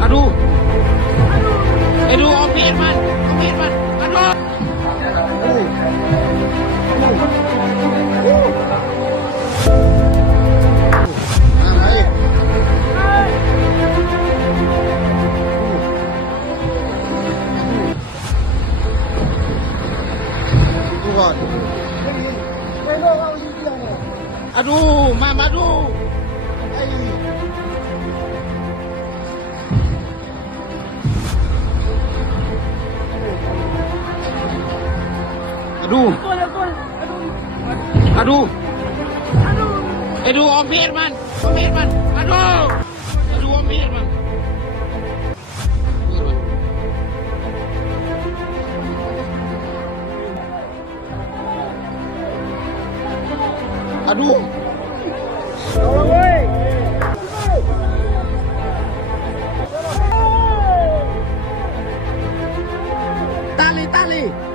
Aduh. Aduh, Om Firman. Om Firman. Aduh. Aduh, Mama, aduh. Aduh. Aduh. Aduh, Om Firman. Om Firman. Aduh. Aduh, Om Firman. Aduh. Tali, tali.